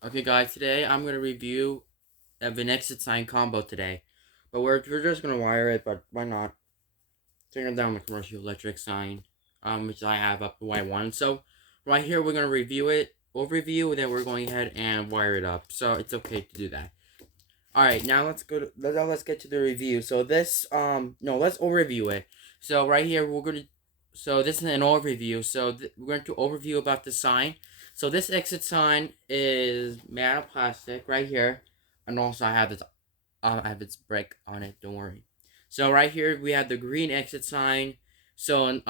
Okay, guys, today I'm going to review an exit sign combo today. But we're just going to wire it, but why not? Turn it down the commercial electric sign, which I have up to Y1. So, right here, we're going to review it, overview, then we're going ahead and wire it up. So, it's okay to do that. Alright, now let's get to the review. So, no, let's overview it. So, right here, so this is an overview. So, we're going to overview about the sign. So this exit sign is made out of plastic right here, and also I have its brick on it. Don't worry. So right here we have the green exit sign. So and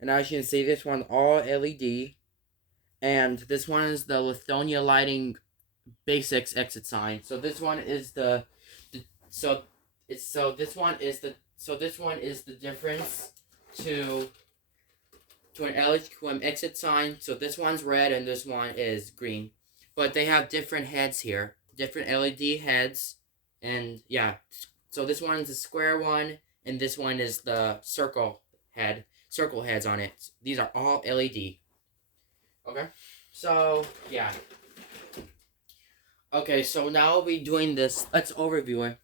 as you can see, this one's all LED, and this one is the Lithonia lighting basics exit sign. So this one is the so it's so this one is the difference to to an exit sign. So this one's red and this one is green. But they have different heads here. Different LED heads. And yeah. So this one is a square one and this one is the circle heads on it. These are all LED. Okay? So yeah. Okay, so now I'll be doing this. Let's overview it.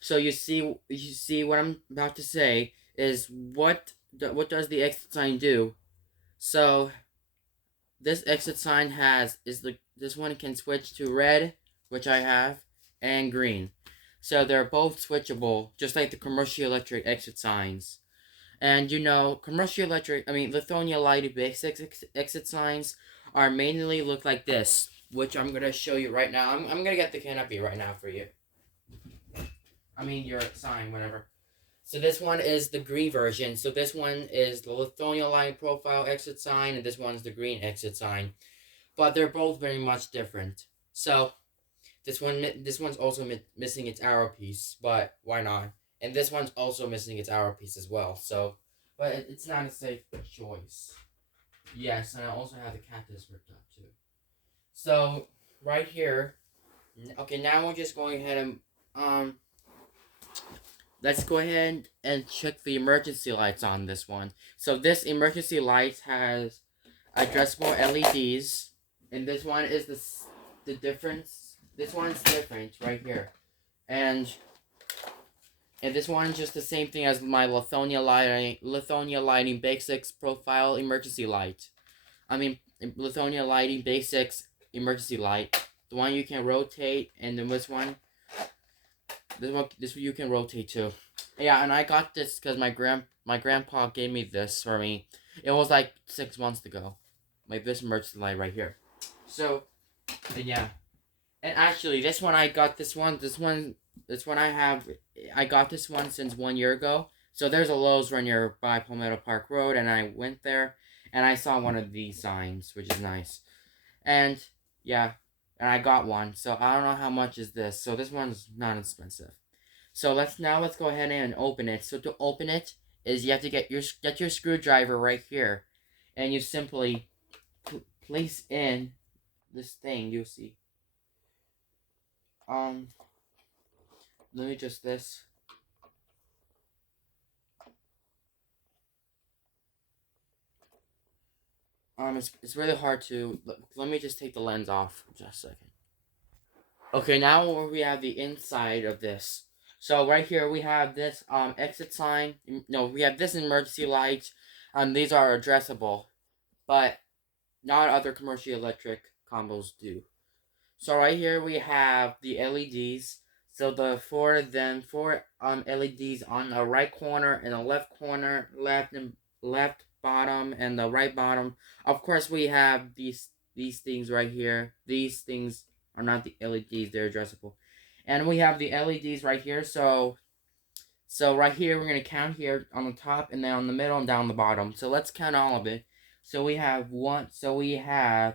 So you see what I'm about to say is what does the exit sign do? So this exit sign this one can switch to red, which I have, and green. So they're both switchable, just like the commercial electric exit signs. And Lithonia lighted basic exit signs are mainly look like this, which I'm gonna show you right now. I'm gonna get the canopy right now for you. Your sign, whatever. So this one is the green version. So this one is the Lithonia line profile exit sign, and this one's the green exit sign. But they're both very much different. So this one's also missing its arrow piece, but why not? And this one's also missing its arrow piece as well. So, but it's not a safe choice. Yes, and I also have the cactus ripped up too. So right here, okay. Now we're just going ahead and let's go ahead and check the emergency lights on this one. So this emergency light has addressable LEDs, and this one is the difference. This one's different right here, and this one is just the same thing as my Lithonia lighting basics profile emergency light. Lithonia lighting basics emergency light. The one you can rotate, and then this one you can rotate too. Yeah, and I got this because my grandpa gave me this for me. It was like 6 months ago. Like this emergency light right here. So, and yeah, and actually this one I got I got this one since 1 year ago. So there's a Lowe's right near by Palmetto Park Road, and I went there and I saw one of these signs, which is nice. And yeah, and I got one. So I don't know how much is this. So this one's not expensive. So let's go ahead and open it. So to open it is you have to get your screwdriver right here, and you simply place in this thing. You'll see. Um, let me just this. It's really hard to. Let me just take the lens off for just a second. Okay, now we have the inside of this. So right here we have this exit sign. No, we have this emergency light. These are addressable, but not other commercial electric combos do. So right here we have the LEDs. So the four LEDs on the right corner and the left corner, left bottom and the right bottom. Of course we have these things right here. These things are not the LEDs, they're addressable. And we have the LEDs right here. So right here we're gonna count here on the top and then on the middle and down the bottom. So let's count all of it. So we have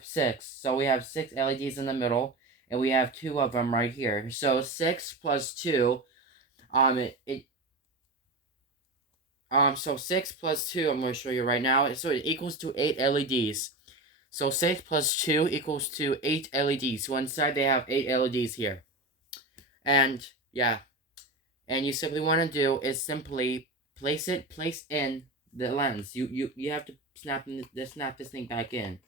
six. So we have six LEDs in the middle, and we have two of them right here. So 6 plus 2, so 6 plus 2, I'm going to show you right now. So it equals to 8 LEDs. So 6 plus 2 equals to 8 LEDs. So inside they have 8 LEDs here. And yeah, and you simply want to do is simply place in the lens. You have to snap this thing back in.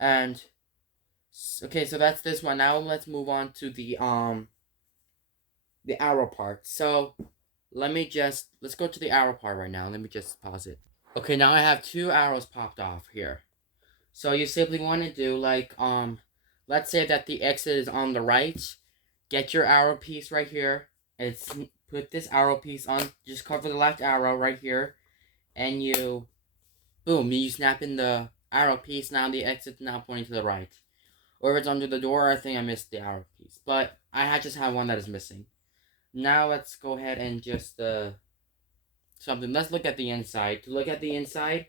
And okay, so that's this one. Now let's move on to the arrow part. So let's go to the arrow part right now. Let me just pause it. Okay, now I have two arrows popped off here. So you simply want to do like let's say that the exit is on the right. Get your arrow piece right here and put this arrow piece on. Just cover the left arrow right here, and you boom, you snap in the arrow piece. Now the exit's now pointing to the right. Or if it's under the door, I think I missed the arrow piece. But I just have one that is missing. Now let's go ahead and just something. Let's look at the inside. To look at the inside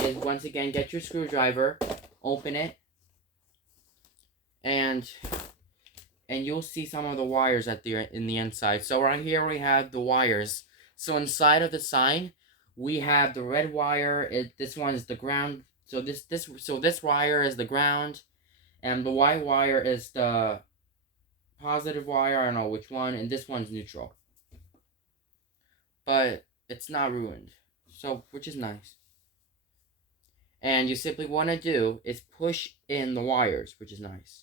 is once again get your screwdriver, open it, and you'll see some of the wires in the inside. So right here we have the wires. So inside of the sign, we have the red wire. This one is the ground. So this wire is the ground, and the white wire is the positive wire. I don't know which one, and this one's neutral. But it's not ruined, so which is nice. And you simply want to do is push in the wires, which is nice.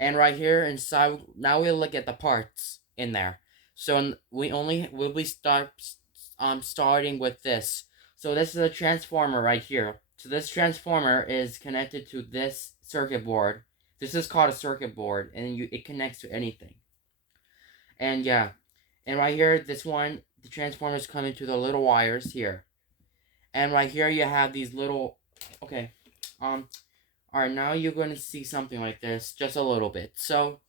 And right here inside, now we'll look at the parts in there. So we'll be starting with this. So this is a transformer right here. So this transformer is connected to this circuit board. This is called a circuit board, and it connects to anything. And yeah, and right here, this one, the transformers come into the little wires here. And right here you have these little, okay, alright, now you're going to see something like this, just a little bit. So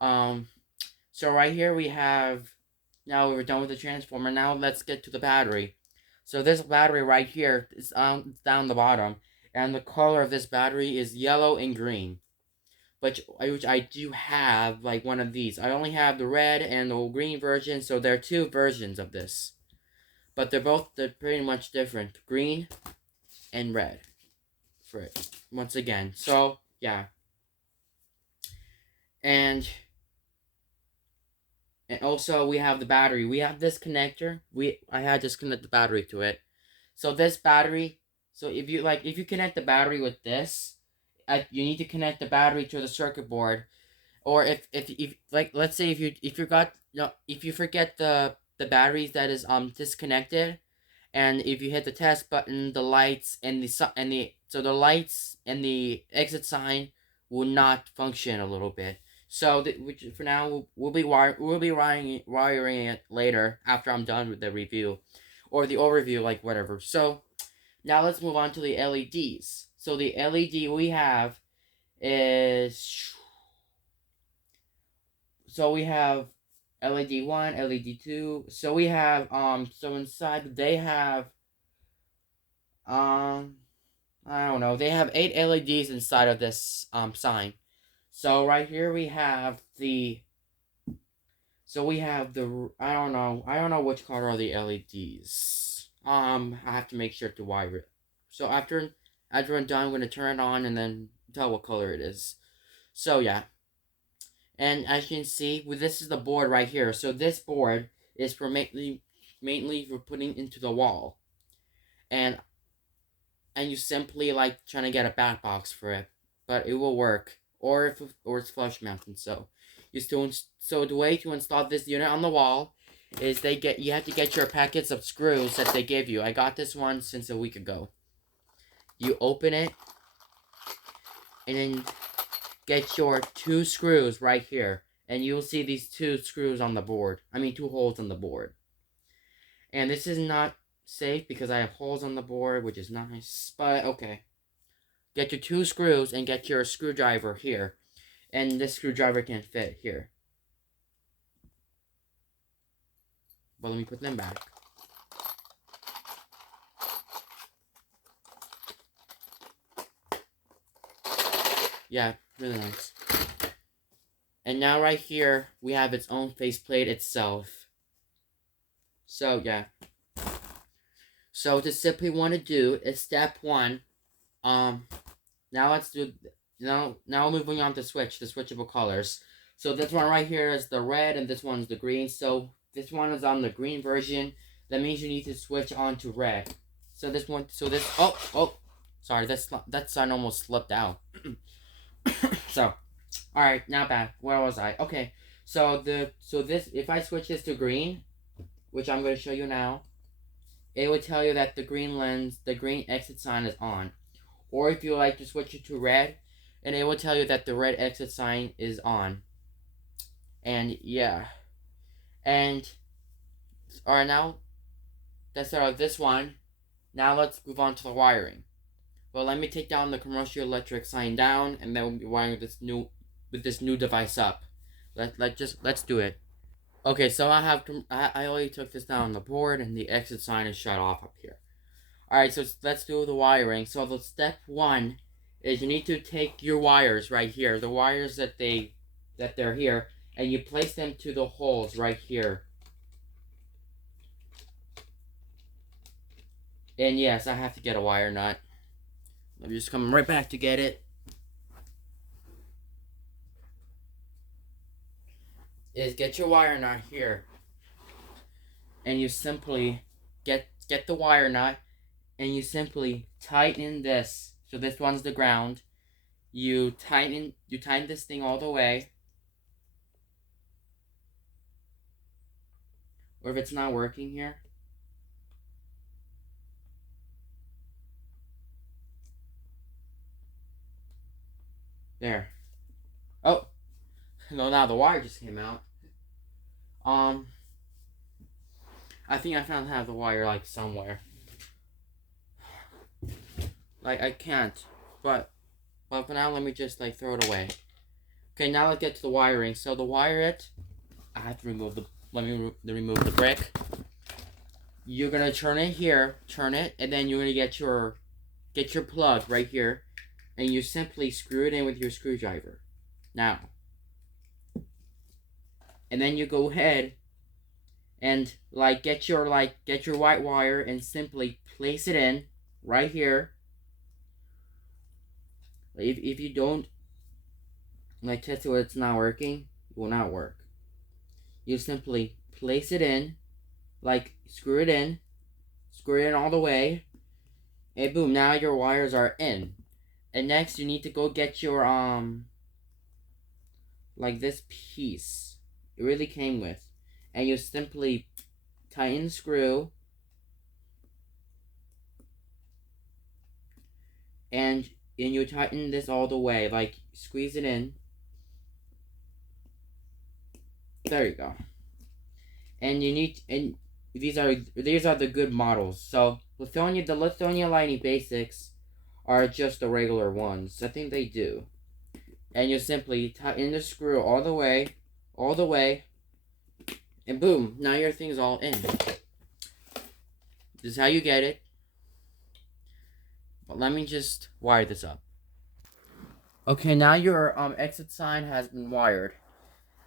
right here we have, now we're done with the transformer, now let's get to the battery. So this battery right here is down the bottom, and the color of this battery is yellow and green. Which I do have, like, one of these. I only have the red and the green version, so there are two versions of this. But they're pretty much different. Green and red. For it. Once again. So, yeah. And also we have the battery. We have this connector. I had to connect the battery to it. So this battery, so if you connect the battery with this, you need to connect the battery to the circuit board, or if like, let's say if you forget the batteries that is disconnected, and if you hit the test button, the lights and the lights and the exit sign will not function a little bit. So which for now we'll be wiring it later after I'm done with the review or the overview, like whatever. So now let's move on to the LEDs. So the LED we have is, so we have LED 1, LED 2. So we have so inside they have I don't know, they have 8 LEDs inside of this sign. So right here we have the I don't know which color are the LEDs. I have to make sure to wire it. So after I'm done, I'm going to turn it on and then tell what color it is. So yeah. And as you can see, this is the board right here. So this board is for mainly for putting into the wall. And you simply like trying to get a back box for it, but it will work. Or it's flush mounted. So the way to install this unit on the wall is you have to get your packets of screws that they give you. I got this one since a week ago. You open it, and then get your 2 screws right here, and you'll see these 2 screws on the board. 2 holes on the board. And this is not safe because I have holes on the board, which is nice, but okay. Get your 2 screws and get your screwdriver here, and this screwdriver can fit here. But let me put them back. Yeah, really nice. And now right here, we have its own faceplate itself. So, yeah. So, to simply want to do is step 1. Now let's do, now moving on to the switchable colors. So this one right here is the red, and this one's the green. So this one is on the green version. That means you need to switch on to red. So this one, sorry, that sign almost slipped out. So, all right, now back. Where was I? Okay, so this, if I switch this to green, which I'm going to show you now, it would tell you that the green exit sign is on. Or if you like to switch it to red, and it will tell you that the red exit sign is on. And yeah, and all right, now that's all of this one. Now let's move on to the wiring. Well, let me take down the commercial electric sign down, and then we'll be wiring this new device up. Let's do it. Okay, so I already took this down on the board, and the exit sign is shut off up here. All right, so let's do the wiring. So the step one is you need to take your wires right here, the wires that they're here, and you place them to the holes right here. And yes, I have to get a wire nut. I'm just coming right back to get it. Is get your wire nut here, and you simply get the wire nut, and you simply tighten this. So this one's the ground. You tighten this thing all the way. Or if it's not working here, there. Oh, no! Now the wire just came out. I think I found the wire like somewhere. Like I can't, but for now let me just like throw it away. Okay, now let's get to the wiring. So the I have to remove the. Let me remove the brick. You're gonna turn it here, and then you're gonna get your plug right here, and you simply screw it in with your screwdriver. Now, and then you go ahead and get your white wire and simply place it in right here. If you don't test it where it's not working, it will not work. You simply place it in, screw it in all the way, and boom, now your wires are in. And next you need to go get your this piece it really came with, and you simply tighten the screw, and you tighten this all the way, squeeze it in. There you go. And these are the good models. So the Lithonia Lightning Basics are just the regular ones. I think they do. And you simply tighten the screw all the way, and boom, now your thing's all in. This is how you get it. But let me just wire this up. Okay, now your exit sign has been wired.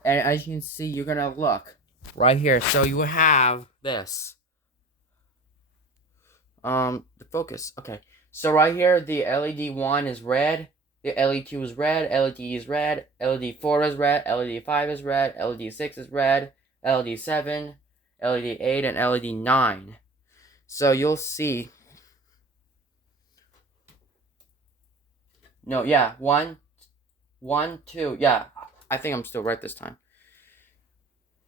And as you can see, you're gonna look right here. So you have this. The focus. Okay. So right here, the LED 1 is red. The LED 2 is red. LED is red. LED 4 is red. LED 5 is red. LED 6 is red. LED 7, LED 8, and LED 9. So you'll see. No, yeah, 1, 2. Yeah, I think I'm still right this time.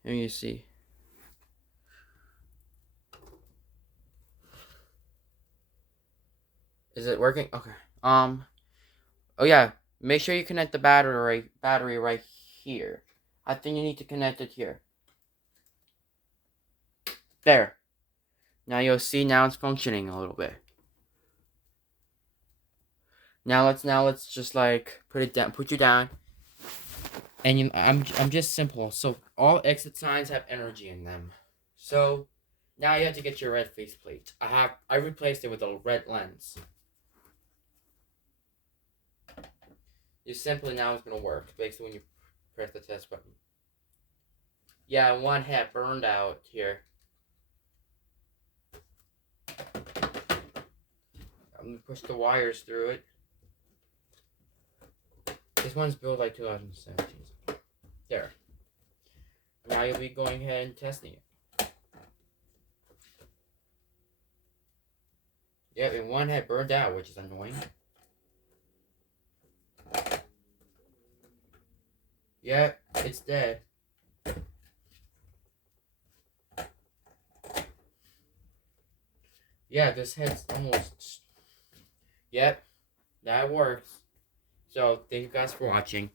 Let me see. Is it working? Okay. Oh yeah. Make sure you connect the battery right here. I think you need to connect it here. There. Now you'll see. Now it's functioning a little bit. Now let's just put it down. Put you down. And I'm just simple. So all exit signs have energy in them. So now you have to get your red faceplate. I replaced it with a red lens. You simply now it's gonna work basically when you press the test button. Yeah, one had burned out here. I'm gonna push the wires through it. This one's built 2017. There. Now you'll be going ahead and testing it. Yeah, and one had burned out, which is annoying. Yep, it's dead. Yeah, this head's almost... Yep, that works. So, thank you guys for watching.